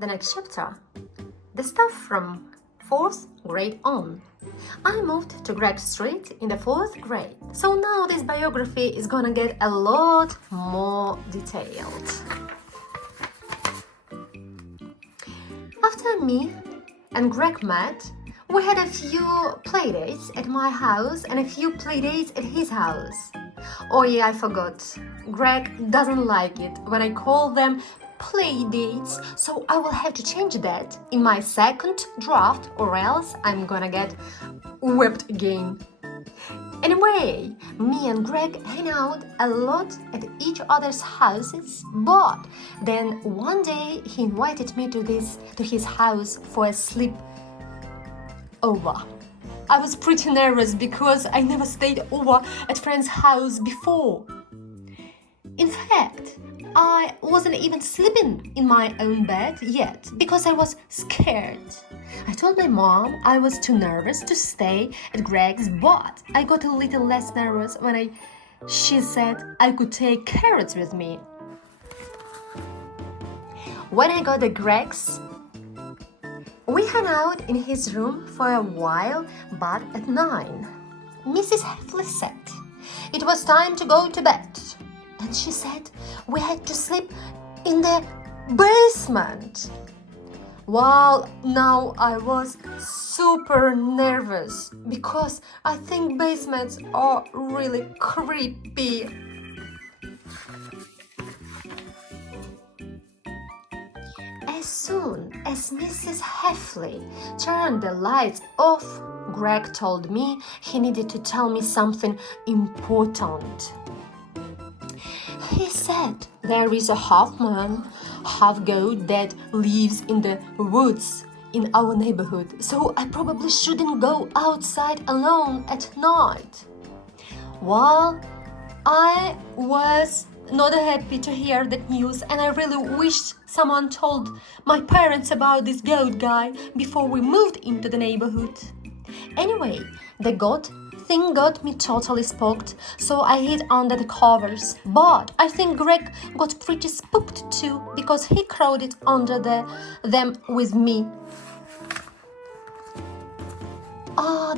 the next chapter. The stuff from 4th grade on. I moved to Greg Street in the 4th grade, so now this biography is gonna get a lot more detailed. After me and Greg met, we had a few playdates at my house and a few playdates at his house. Oh yeah, I forgot. Greg doesn't like it when I call them playdates, so I will have to change that in my second draft or else I'm gonna get whipped again. Anyway, me and Greg hang out a lot at each other's houses, but then one day he invited me to his house for a sleepover. I was pretty nervous because I never stayed over at friend's house before. In fact, I wasn't even sleeping in my own bed yet because I was scared. I told my mom I was too nervous to stay at Greg's, but I got a little less nervous when she said I could take carrots with me. When I got to Greg's, we hung out in his room for a while, but at 9, Mrs. Heffley said it was time to go to bed. And she said we had to sleep in the basement. Well, now I was super nervous because I think basements are really creepy. As soon as Mrs. Heffley turned the lights off, Greg told me he needed to tell me something important. He said there is a half man, half goat that lives in the woods in our neighborhood, so I probably shouldn't go outside alone at night. Well, I was not happy to hear that news, and I really wished someone told my parents about this goat guy before we moved into the neighborhood. Anyway, the goat thing got me totally spooked, so I hid under the covers. But I think Greg got pretty spooked too because he crowded under them with me.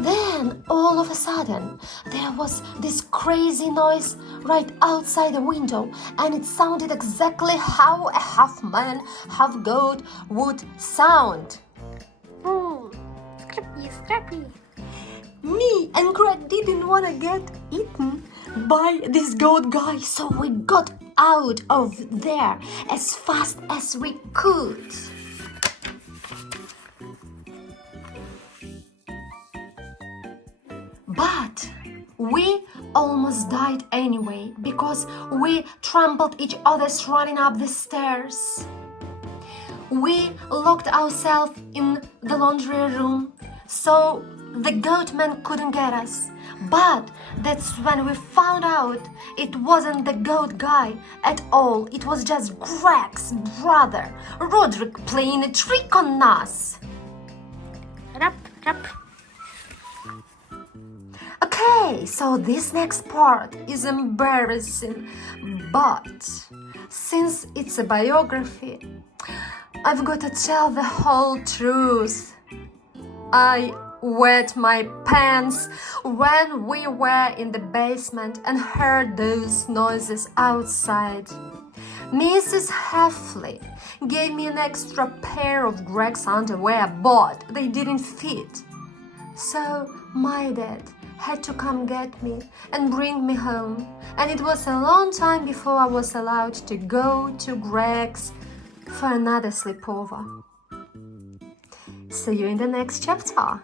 Then all of a sudden there was this crazy noise right outside the window, and it sounded exactly how a half man, half goat would sound. Scrappy. Me and Greg didn't want to get eaten by this goat guy, so we got out of there as fast as we could. But we almost died anyway because we trampled each other's running up the stairs. We locked ourselves in the laundry room so the goat man couldn't get us. But that's when we found out it wasn't the goat guy at all. It was just Greg's brother, Roderick, playing a trick on us. Rap. Okay, so this next part is embarrassing, but since it's a biography, I've got to tell the whole truth. I wet my pants when we were in the basement and heard those noises outside. Mrs. Heffley gave me an extra pair of Greg's underwear, but they didn't fit. So my dad had to come get me and bring me home, and it was a long time before I was allowed to go to Greg's for another sleepover. See you in the next chapter.